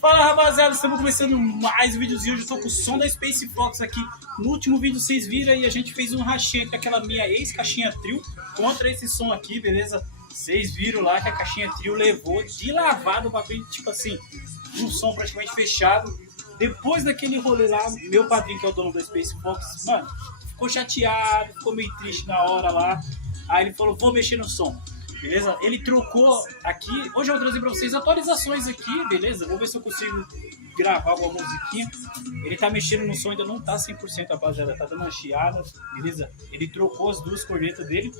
Fala rapaziada, estamos começando mais um videozinho. Hoje eu tô com o som da Space Fox aqui. No último vídeo vocês viram aí, a gente fez um rachê com aquela minha ex-caixinha trio contra esse som aqui, beleza? Vocês viram lá que a caixinha trio levou de lavado pra frente, tipo assim, um som praticamente fechado. Depois daquele rolê lá, meu padrinho, que é o dono da Space Fox, mano, ficou chateado, ficou meio triste na hora lá. Aí ele falou, vou mexer no som. Beleza? Ele trocou aqui. Hoje eu vou trazer pra vocês atualizações aqui, beleza? Vou ver se eu consigo gravar alguma musiquinha. Ele tá mexendo no som, ainda não tá 100%, rapaziada. Tá dando uma chiada, beleza? Ele trocou as duas cornetas dele.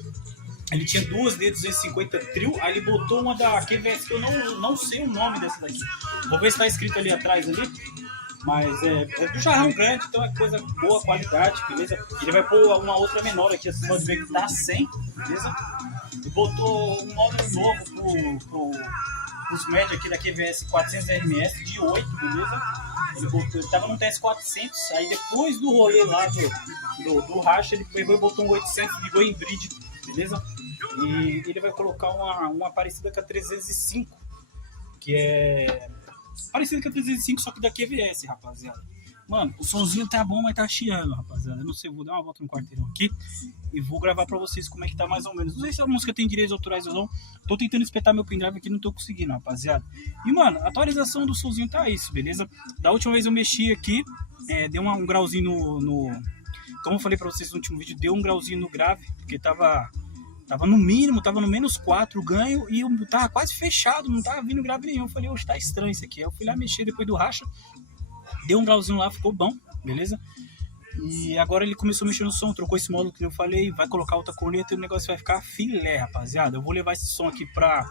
Ele tinha duas D250 trio. Aí ele botou uma da QVS, que eu não sei o nome dessa daqui. Vou ver se tá escrito ali atrás ali. Mas é do jarrão grande, então é coisa boa qualidade, beleza? Ele vai pôr uma outra menor aqui, você pode ver que tá 100, beleza? E botou um módulo novo pros médios aqui da QVS 400 RMS de 8, beleza? Ele tava no TS400, aí depois do rolê lá do racha, ele pegou e botou um 800, ligou em bridge, beleza? E ele vai colocar uma parecida com a 305, que é parecido com a 305, só que da QVS, rapaziada. Mano, o somzinho tá bom, mas tá chiando, rapaziada. Eu não sei, vou dar uma volta no quarteirão aqui e vou gravar pra vocês como é que tá mais ou menos. Não sei se a música tem direitos autorais ou não. Tô tentando espetar meu pendrive aqui, não tô conseguindo, rapaziada. E, mano, a atualização do somzinho tá isso, beleza? Da última vez eu mexi aqui, deu um grauzinho como eu falei pra vocês no último vídeo, deu um grauzinho no grave, porque tava no mínimo, tava no menos 4 ganho e eu tava quase fechado, não tava vindo grave nenhum. Eu falei, hoje tá estranho isso aqui. Eu fui lá mexer depois do racha, deu um grauzinho lá, ficou bom, beleza? E agora ele começou a mexer no som, trocou esse módulo que eu falei, vai colocar outra corneta e o negócio vai ficar filé, rapaziada. Eu vou levar esse som aqui pra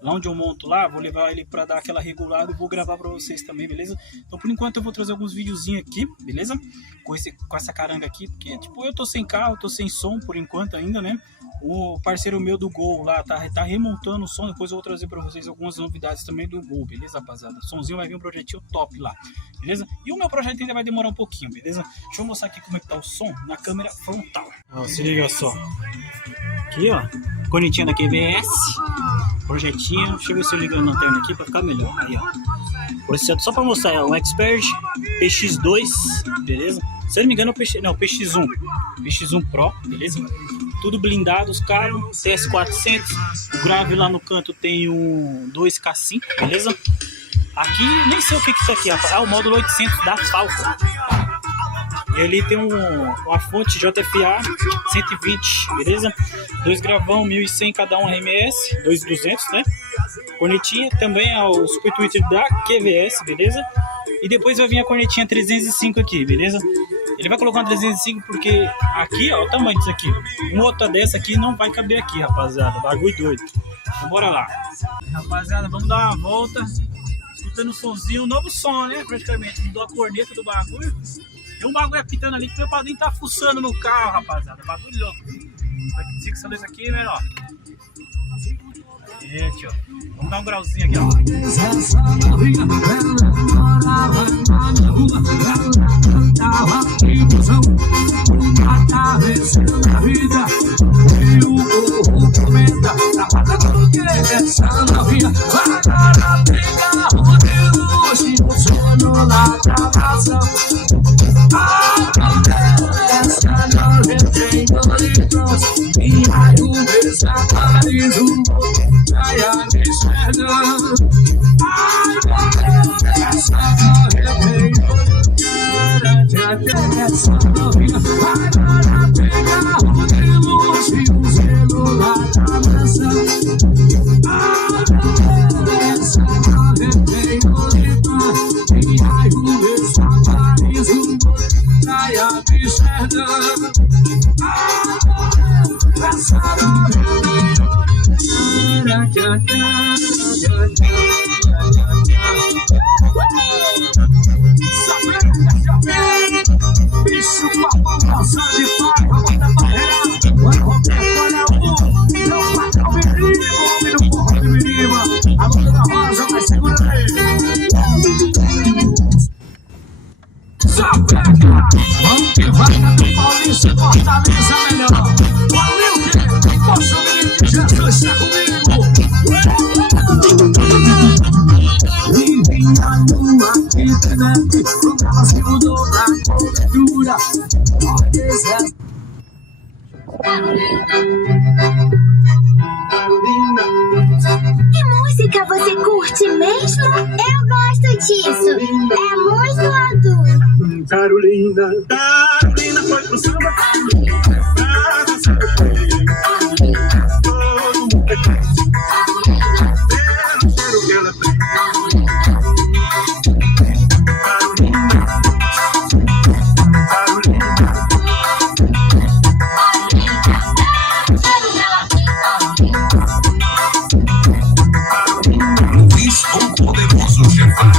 lá onde eu monto lá, vou levar ele pra dar aquela regulada e vou gravar pra vocês também, beleza? Então por enquanto eu vou trazer alguns videozinhos aqui, beleza? Com essa caranga aqui, porque tipo, eu tô sem carro, tô sem som por enquanto ainda, né? O parceiro meu do Gol lá tá remontando o som, depois eu vou trazer pra vocês algumas novidades também do Gol, beleza, rapaziada? O somzinho vai vir um projetinho top lá, beleza? E o meu projeto ainda vai demorar um pouquinho, beleza? Deixa eu mostrar aqui como é que tá o som na câmera frontal. Ó, se liga só. Aqui, ó, cornetinha da QVS, projetinho. Deixa eu ver se eu ligo a lanterna aqui pra ficar melhor. Aí, ó. Processador, só pra mostrar, é um Expert PX2, beleza? Se eu não me engano, é o PX1. PX1 Pro, beleza? Tudo blindado, os cabos, TS400. O grave lá no canto tem um 2K5, beleza? Aqui, nem sei o que é isso aqui, rapaz. Ah, o módulo 800 da Falcon. E ali tem uma fonte JFA 120, beleza? 2 gravão, 1100 cada um RMS, 2200, né? Cornetinha também é o Super Twitter da QVS, beleza? E depois vai vir a cornetinha 305 aqui, beleza? Ele vai colocar uma 305 porque aqui, ó, o tamanho disso aqui. Uma outra dessa aqui não vai caber aqui, rapaziada. Bagulho doido. Então bora lá. Rapaziada, vamos dar uma volta. Escutando o somzinho, novo som, né? Praticamente. Mudou a corneta do bagulho. Tem um bagulho apitando ali que meu padrinho tá fuçando no carro, rapaziada. Bagulho louco. Vai dizer que essa luz aqui, né, ó. Gente, ó. Vamos dar um grauzinho aqui, ó. Bicho, papo, calção de faca, bota barreira. Olha o Roberto, olha o meu patrão menino, homem do porro de menina. A luta da rosa, mas segura aí. Só pega, vamos que vai do Paulista, Fortaleza melhor. Olha o que, posso menino de Jesus, tá comigo. na lua internet, o Brasil toda cobertura. Que música você curte mesmo? Eu gosto disso. É muito adulto. Carolina, Carolina foi pro samba. Pra dançar eu fui. Todo mundo é quente. Pelo cheiro que ela tem. Carolina, Carolina. Luiz, o poderoso chefão.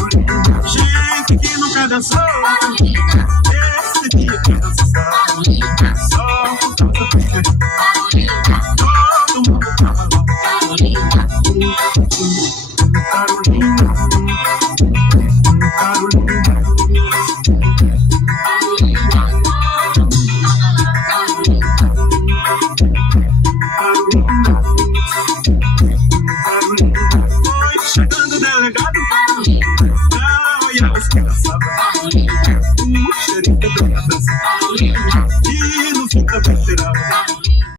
Gente que nunca dançou. Esse dia que dançou. Só por causa dele. Todo mundo tava lá. Carolina, Carolina. Foi chegando o delegado pra olhar os que dançavam.